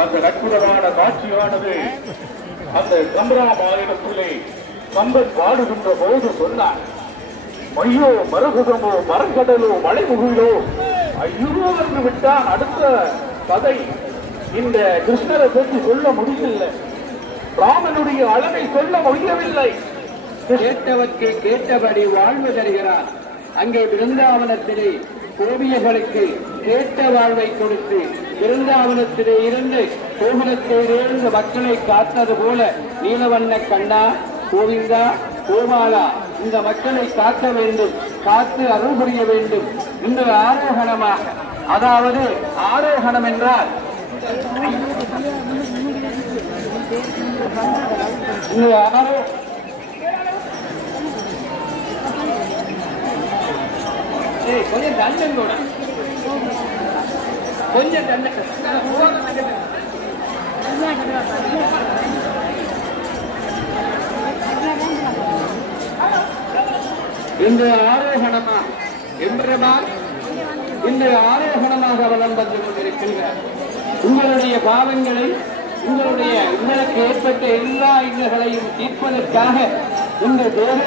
அந்த அற்புதமான காட்சியானது அந்த கம்பராமாயணத்திலே கம்பன் பாடுகின்ற போது சொன்னார், மையோ மரகுதமோ மரங்கடலோ மலைமுகிலோ ஐயோ என்று விட்டான். அடுத்த கதை இந்த கிருஷ்ணரை பற்றி சொல்ல முடியவில்லை, ராமனுடைய அளவை சொல்ல முடியவில்லை. கேட்டவற்றை கேட்டபடி வாழ்வு தருகிறார். அங்கே பிருந்தாவனத்திலே கோபியர்களுக்கு கேட்ட வாழ்வை கொடுத்து பிருந்தாவனத்திலே இருந்து கோகுலத்திலிருந்து மக்களை காத்தது போல நீலவண்ண கண்ணா கோவிந்தா கோபாலா இந்த மக்களை காக்க வேண்டும், காத்து அருள் புரிய வேண்டும். இந்த ஆரோகணமாக, அதாவது ஆரோகணம் என்றால் கொஞ்சம் தண்டன் கூட கொஞ்சம் தண்டன் இந்த ஆரோகணமாக எம்பெருமான் இந்த ஆரோகணமாக வலம் வந்து கொண்டிருக்கின்றார். உங்களுடைய பாவங்களை உங்களுக்கு ஏற்பட்ட எல்லா இன்னல்களையும் தீர்ப்பதற்காக இந்த தேவ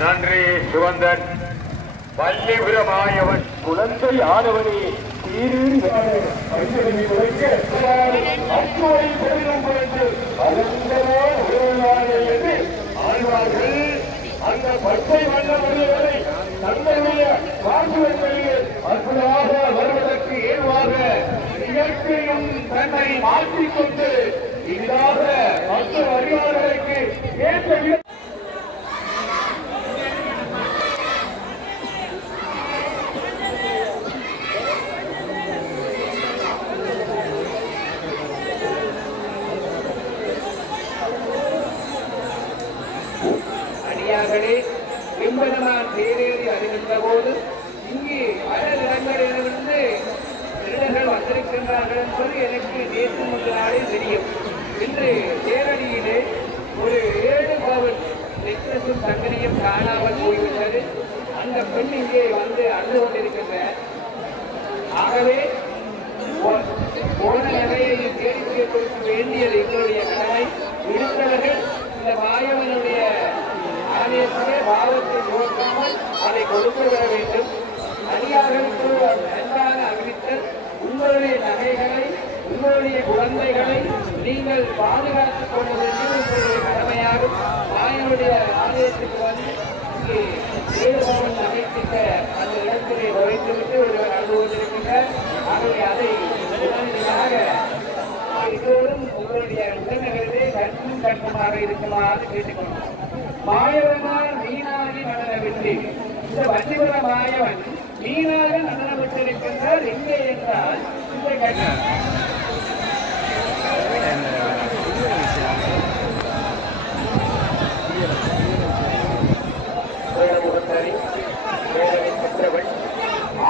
நன்றி சிவந்தன். வள்ளிபுரமாயவன் குழந்தை ஆனவனே அந்த பச்சை வண்ணவர்களை தங்களுடைய வாக்குகளில் அற்புதமாக வருவதற்கு ஏதுவாக இயற்கையும் தன்னை மாற்றிக்கொண்டு இதாக மற்ற அறிவாளர்களுக்கு ஏற்ற தேரேறி அறிவித்த போது இங்கே பல இடங்களிலிருந்து திருடர்கள் வந்திருக்கின்றார்கள் என்பது எனக்கு நேற்று முதல் நாளே தெரியும். இன்று தேரடியிலே ஒரு 7 பவுன் நெக்லஸும் சங்கரியும் காணாமல் போய்விட்டது. அந்த பெண் இங்கே வந்து அழுது கொண்டிருக்கின்றார். ஆகவே போன நகையை தேடிக்க கொடுக்க வேண்டியது எங்களுடைய கடமை. இருக்கிறவர்கள் இந்த மாயவனுடைய ஆலயத்திலே பாவத்தை துவக்காமல் அதை கொடுத்து வர வேண்டும். அடியார்களுக்கு அன்பான அறிவித்தல், உங்களுடைய நகைகளை உங்களுடைய குழந்தைகளை நீங்கள் பாதுகாத்துக் கொள்ள வேண்டியது உங்களுடைய கடமையாகும். மாயனுடைய ஆலயத்துக்கு வந்து இங்கே 7 பவுன் நகைத்திட்ட அந்த இடத்திலே வைத்துவிட்டு ஒருவர் அனுபவித்திருக்கிறார். ஆகவே அதை உடனடியாக எல்லோரும் உங்களுடைய உடனடிகளே கண்ணும் கண்ணுமாக இருக்குமாறு கேட்டுக்கொள்ளும். மாயவனால் மீனாகி நடனவில்லை. இந்த வஞ்சிபுர மாயவன் மீனாக நடனவிட்டிருக்கின்றார். எங்கே என்றால் இந்த கண்ணன் முகத்தரி வேதனை பெற்றவள்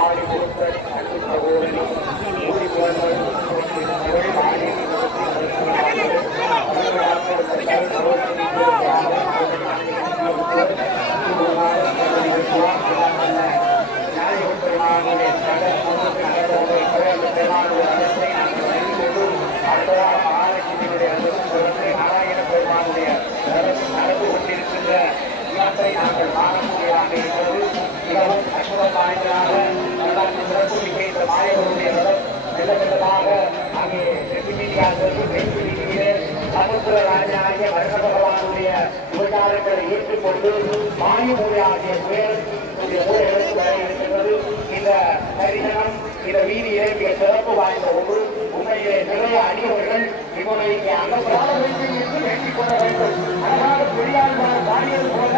ஆடி முகத்தரி அன்பு சகோதரி மூடி போனவள் நடந்து கொண்டிருக்கின்ற நாங்கள் காணக்கூடியதாக இருக்கிறது. மிகவும் அற்புதம் வாய்ந்ததாக வரலாற்று சிறப்பு மிக்க இந்த மாயவருடைய ரதம் மெல்ல மெல்லமாக அங்கே தெற்கு வீதியாகிறது. தெற்கு வீதியிலே சமுத்திர ராஜாகிய வருண பகவானுடைய உபச்சாரங்களை ஏற்றுக்கொண்டு மாயமூலை ஆகிய மூலைகளுக்கு வர இருக்கின்றது. இந்த தரிசனம் இந்த வீதியிலே மிக சிறப்பு வாய்ந்த ஒன்று. உண்மையிலே நிறைய அடியவர்கள் இப்போது இங்கே அந்த பிராணத்தை என்று வேண்டிக் கொள்ள வேண்டும். அழகாக பெரியாழ்வார் பாடியது போல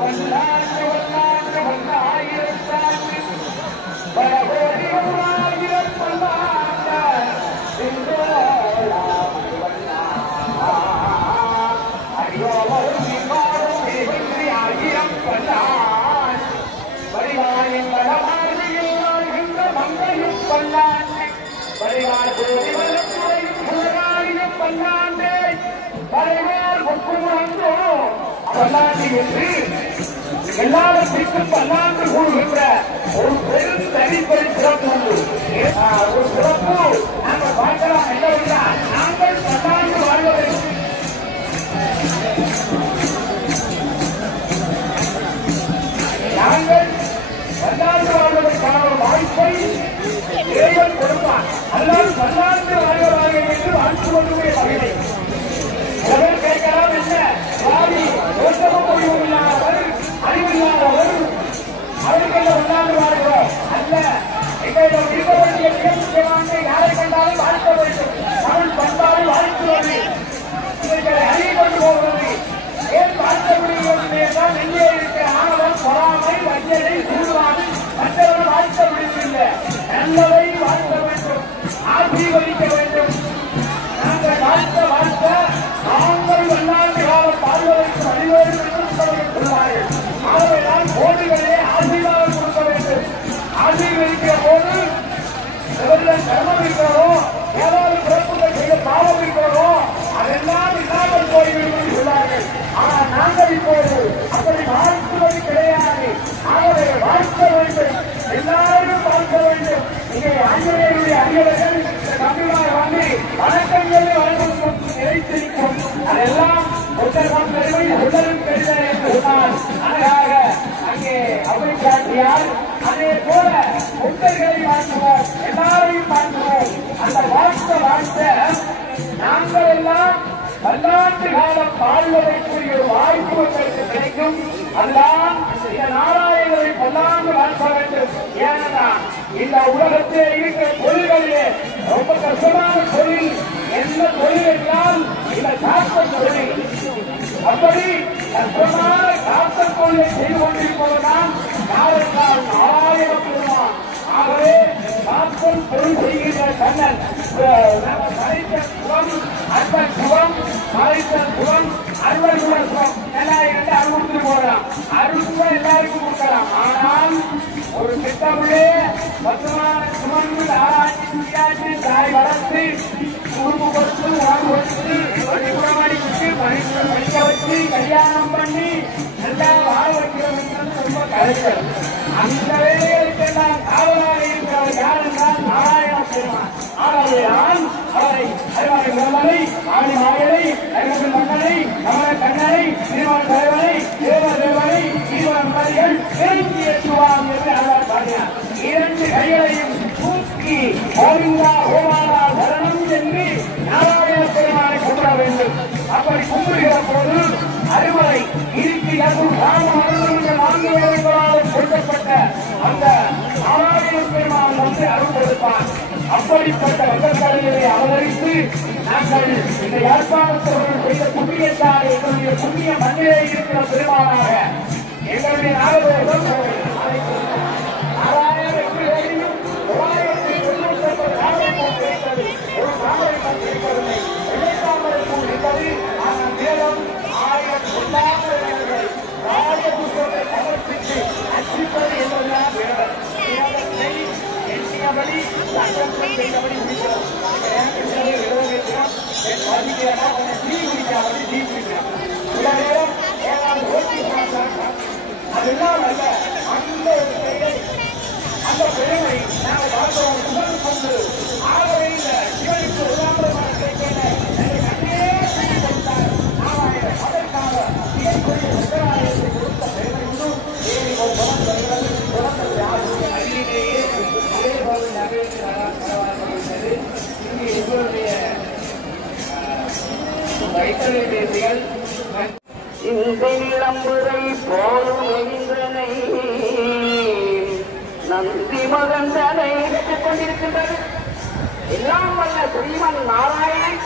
பல்லாண்டு பல்லாண்டு பல்ல ஆயிரத்தாண்டு பல கோடி ஆயிரம் பல்லாண்டு அறியாமலும் இவ்வாறும் வெற்றி ஆயிரம் பல்லாண்டு பரிவாரின் மனமாதியில் வாழ்கின்ற மங்கையும் பல்லாண்டு பரிவார் கோடி வல்லத்துறையும் புலகாரியும் பல்லாண்டு பரிவார் ஒப்புமுறந்தோ பல்லாண்டு என்று எல்லாவற்றிற்கும் பல்லாண்டு கூறுகின்ற ஒரு பெரும் தனிப்படி சிறப்பு உண்டு. ஒரு சிறப்பு நாங்கள் பார்க்கலாம் என்னவென்றால் நாங்கள் பல்லாண்டு வாழ்வதை நாங்கள் பல்லாண்டு வாழ்வதற்கான ஒரு வாய்ப்பை இறைவன் கொடுப்பான். அல்லாமல் பல்லாண்டு வாழ்வதாக என்று வாழ்த்துவதுமே மகிழை எவர் கேட்கலாம் என்ன வாரி யோசனை முடிவும் இல்லாதவர் அறிவில்லாதவர் அவர்கள் பல்லாண்டு வாழ்கிறோம் அல்ல. எங்களிடம் இருக்க வேண்டிய மிக முக்கியமான யாரை கண்டாலும் வாழ்த்த வேண்டும். தமிழ் பண்பாடு வாழ்த்துவது இவர்களை அறிய கொண்டு போவது ஏன் வாழ்த்த முடியும் என்றால் எங்கே இருக்கிற ஆணவம் பொறாமை வஞ்சனை சூழ்வாமை மற்றவர்கள் வாழ்த்த முடியவில்லை. நல்லதை வாழ்த்த வேண்டும், ஆசீர்வதிக்க வேண்டும். நாங்கள் வாழ்த்த நாங்கள் பல்லாண்டு காலம் வாழ்வதற்கு வழிவேறு சொல்வார்கள். ஆகவேதான் கோடிகளே ஆசீர்வாதம் கொடுக்க வேண்டும். ஆசீர்வதிக்கிற போது எவரிடம் கர்மம் இருக்கிறதோ ஏதாவது பிறப்புகள் செய்த பாவம் இருக்கிறதோ அதெல்லாம் இல்லாமல் போய்விடும் சொன்னார்கள். ஆனால் நாங்கள் இப்போது அப்படி வாழ்த்துவது கிடையாது. ஆகவே வாழ்த்த வேண்டும், எல்லாரும் வாழ்த்த வேண்டும். இங்கே ஆஞ்சநேயருடைய அடியவர்கள் தமிழாக வாங்கி வணக்கங்களை வழங்கும் நினைத்திருக்கும். அதெல்லாம் ஒருத்தரம் பெருமை உடலும் பெருமை என்று சொன்னால் அழகாக அங்கே அப்படி காட்டியால் அதே போல புத்தர்களை வாழ்த்துவோம், எல்லாரையும் வாழ்த்துவோம். அந்த வாழ்த்த நாங்கள் எல்லாம் பல்லாண்டு காலம் வாழ்வதற்குரிய ஒரு வாய்ப்பு உங்களுக்கு கிடைக்கும். அதுதான் இந்த நாராயணரை பல்லாண்டு வாழ்த்த வேண்டும். ஏன்னா இந்த உலகத்திலே இருக்கிற தொழில்களிலே ரொம்ப கஷ்டமான தொழில் என்ன தொழில் என்றால் இந்த காத்தல் தொழில். அப்படி கஷ்டமான காத்தல் தொழிலை செய்து கொண்டிருப்பதுதான் யாரென்றால் நாராயண பெருமான். ஆகவே காத்தல் தொழில் செய்கின்ற கண்ணன் அன்பன் சுகம் மறைத்தன் சுகம் அன்பன் சுகம் எல்லாரும் அறுபத்து போடலாம். அறுபது எல்லாருக்கும் கொடுக்கலாம். ஆனால் ஒரு திட்டமிலே பத்துமான சுமந்து ஆராய்ச்சி தாய் வளர்த்து குடும்ப கொடுத்து உணவு கொடுத்து பள்ளிக்கூடமாடிக்கு படிக்க வச்சு கல்யாணம் பண்ணி நல்லா வாழ வைக்கிறது ரொம்ப கலைஞர். அந்த வேலைகளுக்கெல்லாம் காவலாக இருக்கிறவர் யார் என்றால் நாராயண பெருமான். ஆகவேதான் அவரை அறிவாளி முதல்வரை ஆடி மாயலை அறிவர்கள் மக்களை கமல கண்ணனை திருமண தலைவரை தேவ தேவனை தீவன் மதிகள் நெருங்கி ஏற்றுவார் என்று அவர் பாடினார். இரண்டு கைகளையும் தூக்கி கோவிந்தா கோபாலா சரணம் என்று நாராயண பெருமானை கும்பிட வேண்டும். அப்படி கும்பிடுகிற போது அறுவரை இருத்தி நான்கு வேலைகளால் கொடுக்கப்பட்ட அந்த நாராயண பெருமான் வந்து அருள் கொடுப்பார். அப்படிப்பட்ட வங்கக்கடலிலே அவதரித்து நாங்கள் இந்த யாழ்ப்பாணத்தவர்கள் செய்த புண்ணியத்தால் எங்களுடைய புண்ணிய மண்ணிலே இருக்கிற பெருமானாக எங்களுடைய நாகதோஷம் நாராயண வெற்றிகளையும் 999 காவலை போட்டிருக்கிறது. ஒரு காவலை பற்றிருப்பதில்லை, இடைத்தாமரை போட்டிருப்பது. ஆனால் மேலும் 1000 பொன்னாமரை ராஜபுத்தரை சமர்ப்பித்து அச்சிப்பது என்பதுதான் வேடம். எண்ணியபடி சங்கல்பம் செய்தபடி முடிக்கிறோம். நிறைவேற்றோம். தீ குடிக்காமல் தீ குடிக்கிறோம். சில நேரம் ஏதாவது ஓட்டி அதெல்லாம் அல்ல. அந்த பெருமை நாங்கள் பார்க்கிறோம். புகழ் கொண்டு ஆகவே இந்த சிவனுக்கு உதாரணமாக கிடைக்கிற கண்ணே கொடுத்தார் நாராயணன். அதற்காக இதற்குரிய உத்தரவாதத்தை கொடுத்த பெருமை உண்டு. தேவி ஒரு குணம் வருகிறது. குணங்கள் யாரும் அருகிலேயே அதே போல நகர்ந்து இங்கே எங்களுடைய வைத்தலை தேசிகள் இளம்புரை போலுகின்றனை நந்தி மகந்தனை கொண்டிருக்கின்றது. எல்லாம் வல்ல ஸ்ரீமன் நாராயணன்